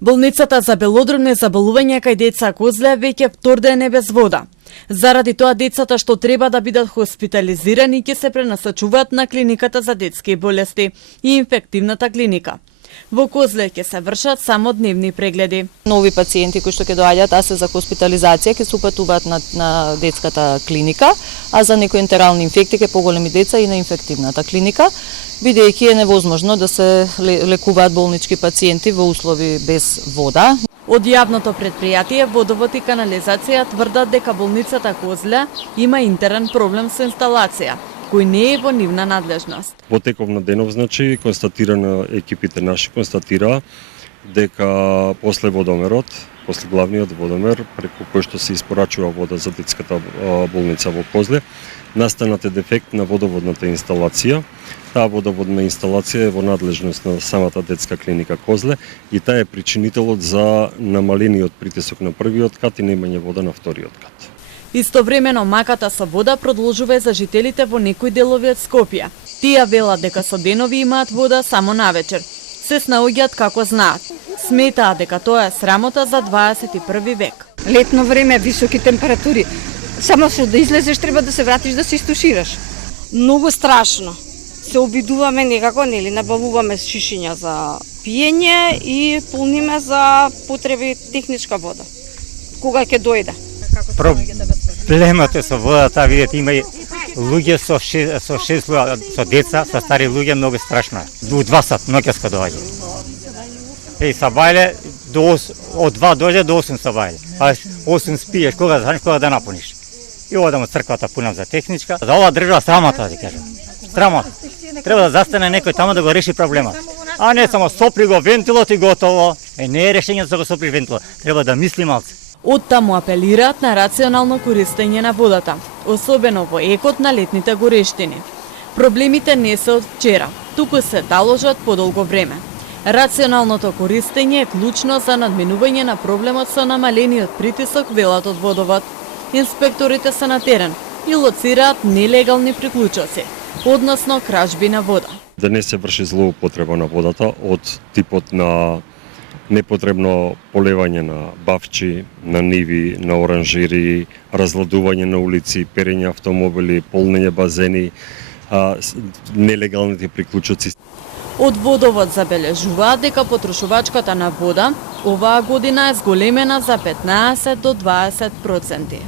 Болницата за белодробни заболувања кај деца Козле веќе втор ден е без вода. Заради тоа децата што треба да бидат хоспитализирани ќе се пренасочуваат на клиниката за детски болести и инфективната клиника. Во Козле ќе се вршат само дневни прегледи. Нови пациенти кои што ќе доаѓаат, а се за хоспитализација, ќе се упатуваат на детската клиника, а за некои ентерални инфекции ќе поголеми деца и на инфективната клиника, бидејќи е невозможно да се лекуваат болнички пациенти во услови без вода. Од јавното предпријатие Водовод и канализација тврдат дека болницата Козле има интерен проблем со инсталација, кој не е во нивна надлежност. Во теков на денов, екипите наши констатираа дека после водомерот, после главниот водомер, преку кој што се испорачува вода за детската болница во Козле, настанат е дефект на водоводната инсталација. Таа водоводна инсталација е во надлежност на самата детска клиника Козле и таа е причинителот за намалениот притисок на првиот кат и немање вода на вториот кат. Истовремено маката со вода продолжува и за жителите во некои делови од Скопје. Тие велат дека со денови имаат вода само навечер. Се снаоѓаат како знаат. Сметаат дека тоа е срамота за 21 век. Летно време, високи температури. Само што да излезеш треба да се вратиш да се истушираш. Многу страшно. Се обидуваме некако, набавуваме шишиња за пиење и полниме за потреби техничка вода. Кога ќе дојде? Проблемот е со водата, видите, има и луѓе со 6 луѓе, со деца, со стари луѓе, многу страшно. До 2 сат ноќеска доаѓа. И сабајле од 2 дојде до 8 сабајле. А 8 спиеш, кога да напуниш. И одам од црквата пунам за техничка. За ова држава срамота, да кажам. Срамота. Треба да застане некој тамо да го реши проблемот. А не само сопри го вентилот и готово. Не е решение за да го сопри вентилот. Треба да мисли малце. Оттаму апелираат на рационално користење на водата, особено во екот на летните горештини. Проблемите не се од вчера, туку се таложат подолго време. Рационалното користење е клучно за надминување на проблемот со намалениот притисок, велат од Водовод. Инспекторите се на терен и лоцираат нелегални приклучоци, односно кражби на вода. Да не се врши злоупотреба на водата од типот на непотребно полевање на бавчи, на ниви, на оранжери, разладување на улици, перење автомобили, полнење базени, нелегалните приклучоци. Од Водовод забележуваат дека потрошувачката на вода оваа година е зголемена за 15 до 20%.